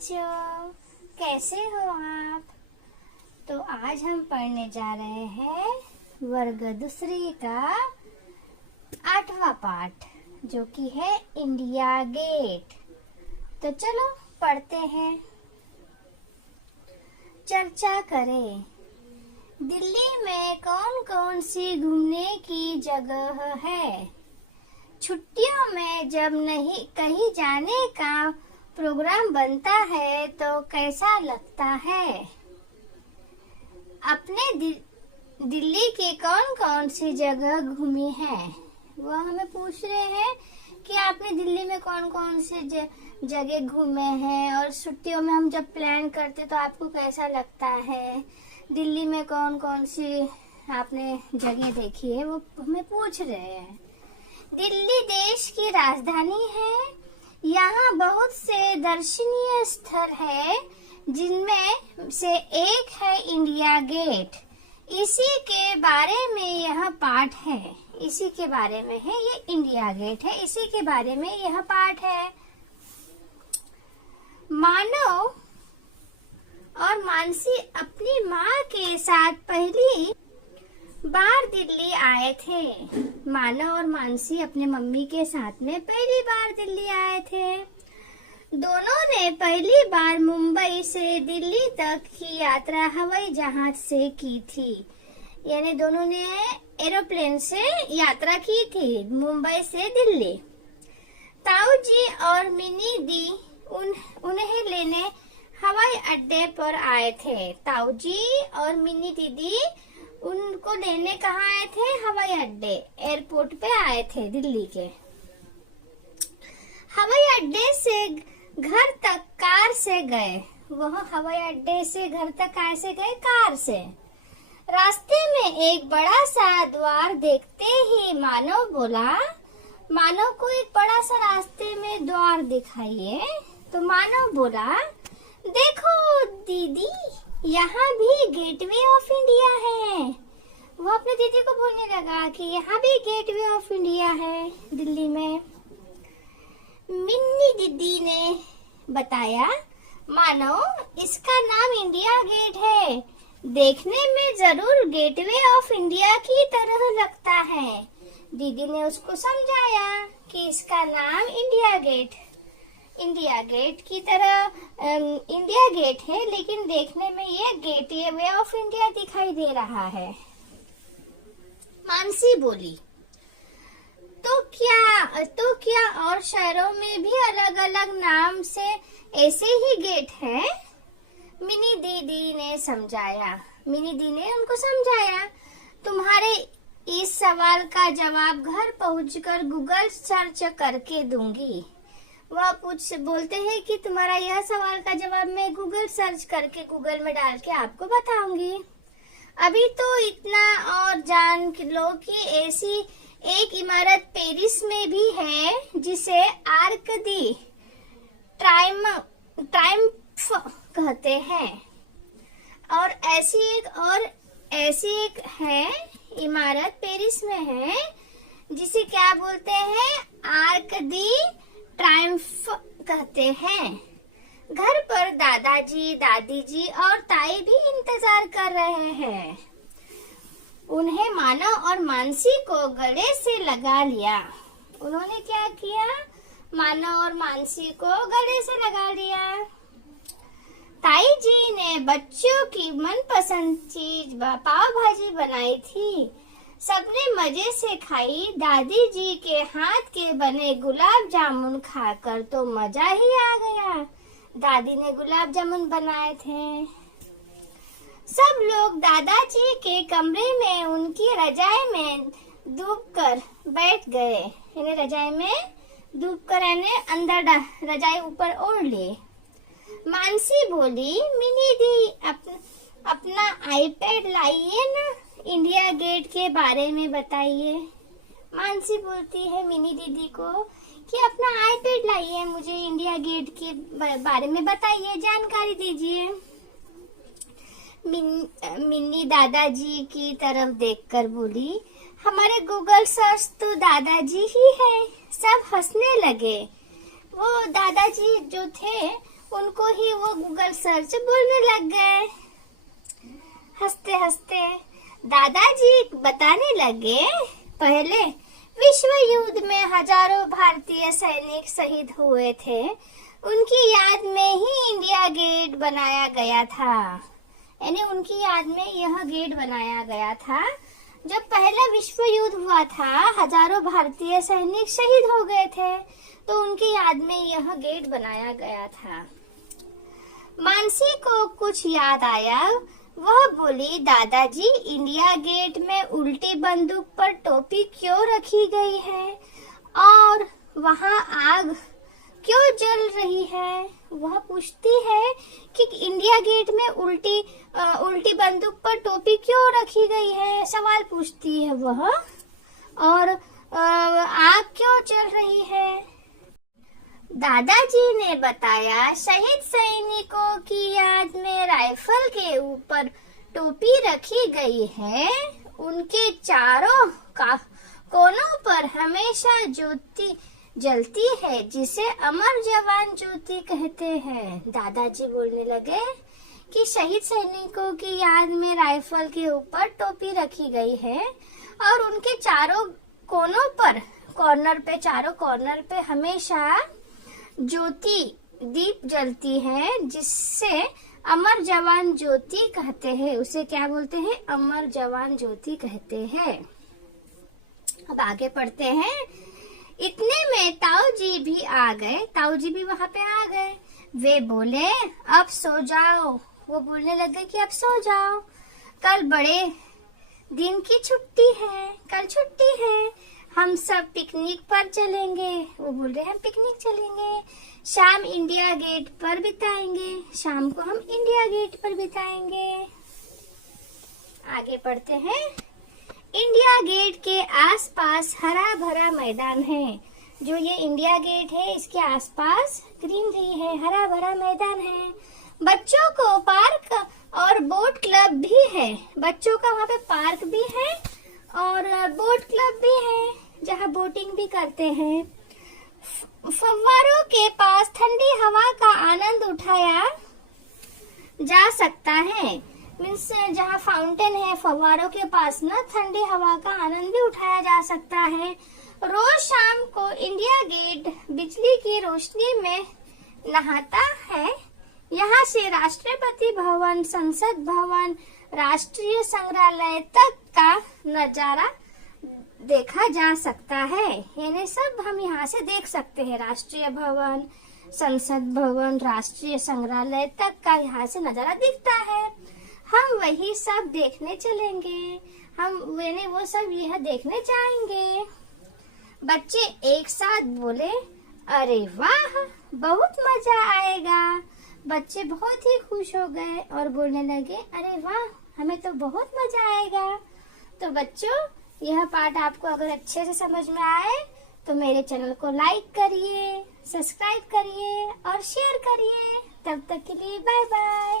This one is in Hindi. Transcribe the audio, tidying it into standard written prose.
बच्चों, कैसे हो आप। तो आज हम पढ़ने जा रहे हैं वर्ग दूसरी का 8वां पाठ, जो कि है इंडिया गेट। तो चलो पढ़ते हैं। चर्चा करें। दिल्ली में कौन कौन सी घूमने की जगह है। छुट्टियों में जब नहीं कहीं जाने का प्रोग्राम बनता है तो कैसा लगता है। अपने दिल्ली की कौन कौन सी जगह घूमी है। वो हमें पूछ रहे हैं कि आपने दिल्ली में कौन कौन से जगह घूमे हैं, और छुट्टियों में हम जब प्लान करते तो आपको कैसा लगता है। दिल्ली में कौन कौन सी आपने जगह देखी है, वो हमें पूछ रहे हैं। दिल्ली देश की राजधानी है। यहाँ बहुत से दर्शनीय स्थल है, जिनमें से एक है इंडिया गेट। इसी के बारे में यह पाठ है। इसी के बारे में है, ये इंडिया गेट है, इसी के बारे में यह पाठ है। मानव और मानसी अपनी माँ के साथ पहली बार दिल्ली आए थे। मानव और मानसी अपने मम्मी के साथ में पहली बार दिल्ली आए थे। दोनों ने पहली बार मुंबई से दिल्ली तक की यात्रा हवाई जहाज से की थी। यानी दोनों ने एरोप्लेन से यात्रा की थी, मुंबई से दिल्ली। ताऊ जी और मिनी दी उन्हें लेने हवाई अड्डे पर आए थे। ताऊ जी और मिनी दीदी उनको लेने कहाँ आए थे, हवाई अड्डे, एयरपोर्ट पे आए थे दिल्ली के। हवाई अड्डे से घर तक कार से गए। वह हवाई अड्डे से घर तक कैसे गए, कार से। रास्ते में एक बड़ा सा द्वार देखते ही मानव बोला, मानव को एक बड़ा सा रास्ते में द्वार दिखाइए। तो मानव बोला, देखो दीदी, यहाँ भी गेटवे ऑफ इंडिया है। वो अपने दीदी को बोलने लगा कि यहाँ भी गेटवे ऑफ इंडिया है दिल्ली में। मिन्नी दीदी ने बताया, मानो इसका नाम इंडिया गेट है। देखने में जरूर गेटवे ऑफ इंडिया की तरह लगता है। दीदी ने उसको समझाया कि इसका नाम इंडिया गेट की तरह इंडिया गेट है, लेकिन देखने में ये गेटवे ऑफ इंडिया दिखाई दे रहा है। मानसी बोली, तो क्या और शहरों में भी अलग अलग नाम से ऐसे ही गेट है। मिनी दीदी ने उनको समझाया, तुम्हारे इस सवाल का जवाब घर पहुंचकर गूगल सर्च करके दूंगी। वह बोलते हैं कि तुम्हारा यह सवाल का जवाब मैं गूगल सर्च करके गूगल में डाल के आपको बताऊंगी। अभी तो इतना और जान लो कि ऐसी एक इमारत पेरिस में भी है, जिसे आर्क दी ट्रायम्फ कहते हैं। और ऐसी एक है इमारत पेरिस में है, जिसे क्या बोलते हैं, आर्क दी ट्रायम्फ कहते हैं। घर पर दादाजी, दादी जी और ताई भी इंतजार कर रहे हैं। उन्हें मानव और मानसी को गले से लगा लिया। उन्होंने क्या किया, मानव और मानसी को गले से लगा लिया। ताई जी ने बच्चों की मनपसंद चीज पाव भाजी बनाई थी। सबने मजे से खाई। दादी जी के हाथ के बने गुलाब जामुन खाकर तो मजा ही आ गया। दादी ने गुलाब जामुन बनाए थे। सब लोग दादाजी के कमरे में उनकी रजाई में डूबकर बैठ गए। इन्हें रजाई में डूबकर अंदर रजाई ऊपर ओढ़ ली। मानसी बोली, मिनी दी अपना आईपैड लाइए ना, इंडिया गेट के बारे में बताइए। मानसी बोलती है मिनी दीदी को कि अपना आईपैड लाइए, मुझे इंडिया गेट के बारे में बताइए, जानकारी दीजिए। मिन्नी दादाजी की तरफ देखकर बोली, हमारे गूगल सर्च तो दादाजी ही है। सब हंसने लगे। वो दादाजी जो थे उनको ही वो गूगल सर्च बोलने लग गए। हंसते हंसते दादाजी बताने लगे, पहले विश्व युद्ध में हजारों भारतीय सैनिक शहीद हुए थे, उनकी याद में ही इंडिया गेट बनाया गया था। यानी उनकी याद में यह गेट बनाया गया था। जब पहला विश्व युद्ध हुआ था, हजारों भारतीय सैनिक शहीद हो गए थे, तो उनकी याद में यह गेट बनाया गया था। मानसी को कुछ याद आया। वह बोली, दादाजी इंडिया गेट में उल्टी बंदूक पर टोपी क्यों रखी गई है और वहाँ आग क्यों जल रही है? वह पूछती है कि इंडिया गेट में उल्टी बंदूक पर टोपी क्यों रखी गई है, सवाल पूछती है वह। और आग क्यों जल रही है? दादाजी ने बताया, शहीद सैनिकों की याद में राइफल के ऊपर टोपी रखी गई है। उनके चारों कोनों पर हमेशा ज्योति जलती है, जिसे अमर जवान ज्योति कहते हैं। दादाजी बोलने लगे कि शहीद सैनिकों की याद में राइफल के ऊपर टोपी रखी गई है और उनके चारों कोनों पर चारों कॉर्नर पे हमेशा ज्योति दीप जलती है, जिससे अमर जवान ज्योति कहते हैं। उसे क्या बोलते हैं? अमर जवान ज्योति कहते हैं। अब आगे पढ़ते हैं। इतने में ताऊ जी भी आ गए। ताऊ जी भी वहाँ पे आ गए। वे बोले, अब सो जाओ। वो बोलने लगे कि अब सो जाओ, कल बड़े दिन की छुट्टी है, कल छुट्टी है, हम सब पिकनिक पर चलेंगे। वो बोल रहे हम पिकनिक चलेंगे, शाम इंडिया गेट पर बिताएंगे, शाम को हम इंडिया गेट पर बिताएंगे। आगे पढ़ते हैं। इंडिया गेट के आसपास हरा भरा मैदान है। जो ये इंडिया गेट है, इसके आसपास ग्रीनरी है, हरा भरा मैदान है। बच्चों को पार्क और बोट क्लब भी है। बच्चों का वहाँ पे पार्क भी है और बोट क्लब भी है, जहाँ बोटिंग भी करते हैं। फव्वारों के पास ठंडी हवा का आनंद उठाया जा सकता है। मीन्स जहाँ फाउंटेन है, फव्वारों के पास ना ठंडी हवा का आनंद भी उठाया जा सकता है। रोज शाम को इंडिया गेट बिजली की रोशनी में नहाता है। यहाँ से राष्ट्रपति भवन, संसद भवन, राष्ट्रीय संग्रहालय तक का नजारा देखा जा सकता है। यानी सब हम यहाँ से देख सकते हैं। राष्ट्रीय भवन, संसद भवन, राष्ट्रीय संग्रहालय तक का यहाँ से नजारा दिखता है। हम वही सब देखने चलेंगे। हम यानी वो सब यह देखने जाएंगे। बच्चे एक साथ बोले, अरे वाह, बहुत मजा आएगा। बच्चे बहुत ही खुश हो गए और बोलने लगे, अरे वाह, हमें तो बहुत मजा आएगा। तो बच्चों, यह पाठ आपको अगर अच्छे से समझ में आए तो मेरे चैनल को लाइक करिए, सब्सक्राइब करिए और शेयर करिए। तब तक के लिए बाय बाय।